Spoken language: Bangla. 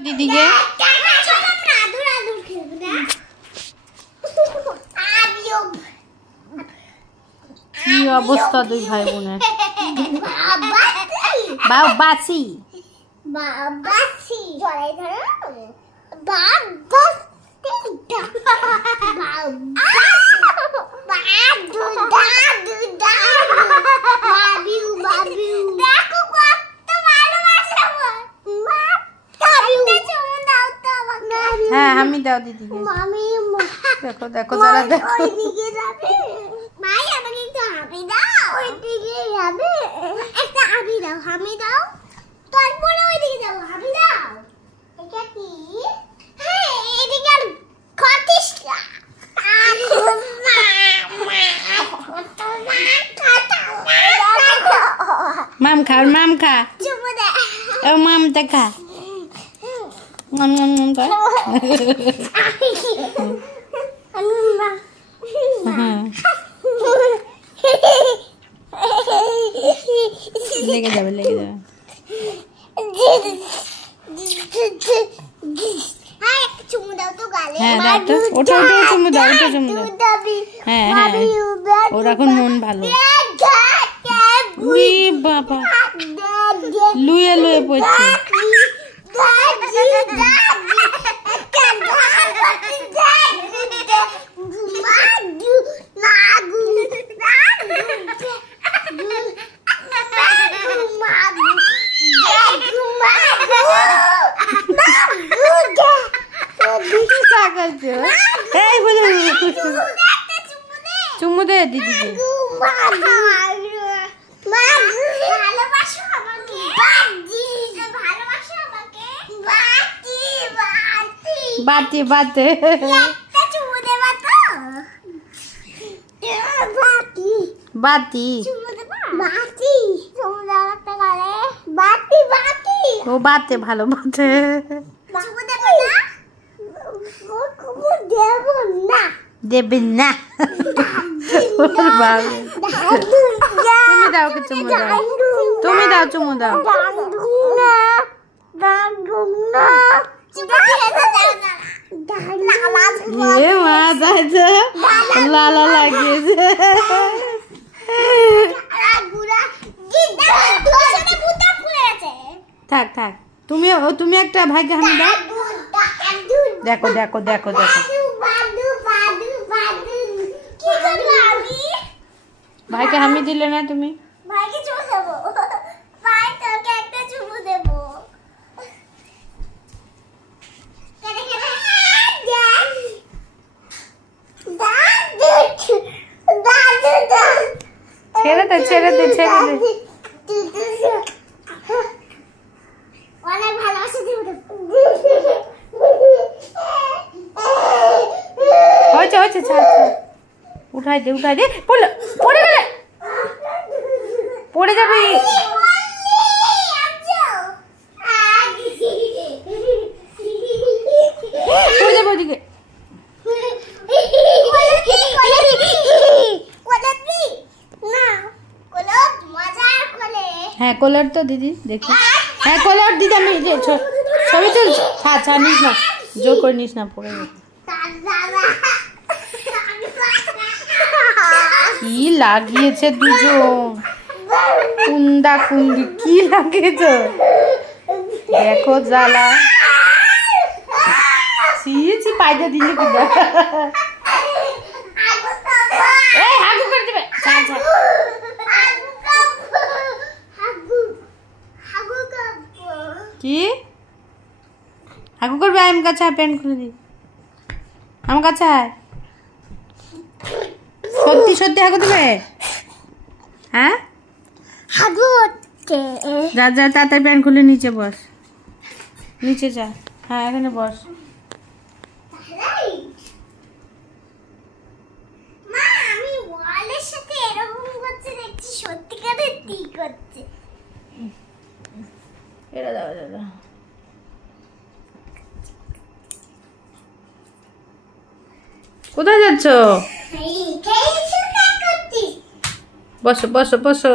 দিদিকে কি অবস্থা দুই ভাই বোনের বাবাসি হ্যাঁ আমি দাও দিদিকে দেখো দেখো যারা দেখো মাম খা মাম খা ও মাম দেখা লেগে যাবে হ্যাঁ ওটা চুমু দাও হ্যাঁ হ্যাঁ ওর এখন মন ভালো বাবা লুয়ে লুয়ে পড়ছে চুমু দে দিদিকে বাতি বাতি বাতি ও বাতে ভালো বাতে দেবে না তুমি দাও কে চুমু দাও তুমি দাও চুমু দাও লালা লাগিয়েছে থাক থাক তুমি একটা ভাইকে হামি দাও দেখো দেখো দেখো দেখো ভাইকে হামি দিলে না তুমি ছেড়ে দে ছেড়ে দে ছেড়ে দে অনেক ভালোবাসা দিব হয়েছে হয়েছে ছাড় উঠাই দে পড়ে গেলে পড়ে যাবে পড়ে যাবে ওদিকে হ্যাঁ কলার তো দিদি দেখি হ্যাঁ কলার দিদি আমি ছবি তুলছি ছাড় নিস না জোর করে নিস না পড়ে যাবে কি লাগিয়েছে দুজন কুন্দা কুন্দি কি লাগিয়েছে দেখো জ্বালা ছি পায়দা দিলে কুদা এই হাগু করে দিবে ছাড় ছাড় কি হাগু করবে আমার কাছে প্যান্ট খুলে দি আমার কাছে সত্যি সত্যি হাগু দিবে হ্যাঁ যা যা তাড়াতাড়ি প্যান্ট খুলে নিচে বস নিচে যা হ্যাঁ এখানে বস কোথায় যাচ্ছ বসো বসো বসো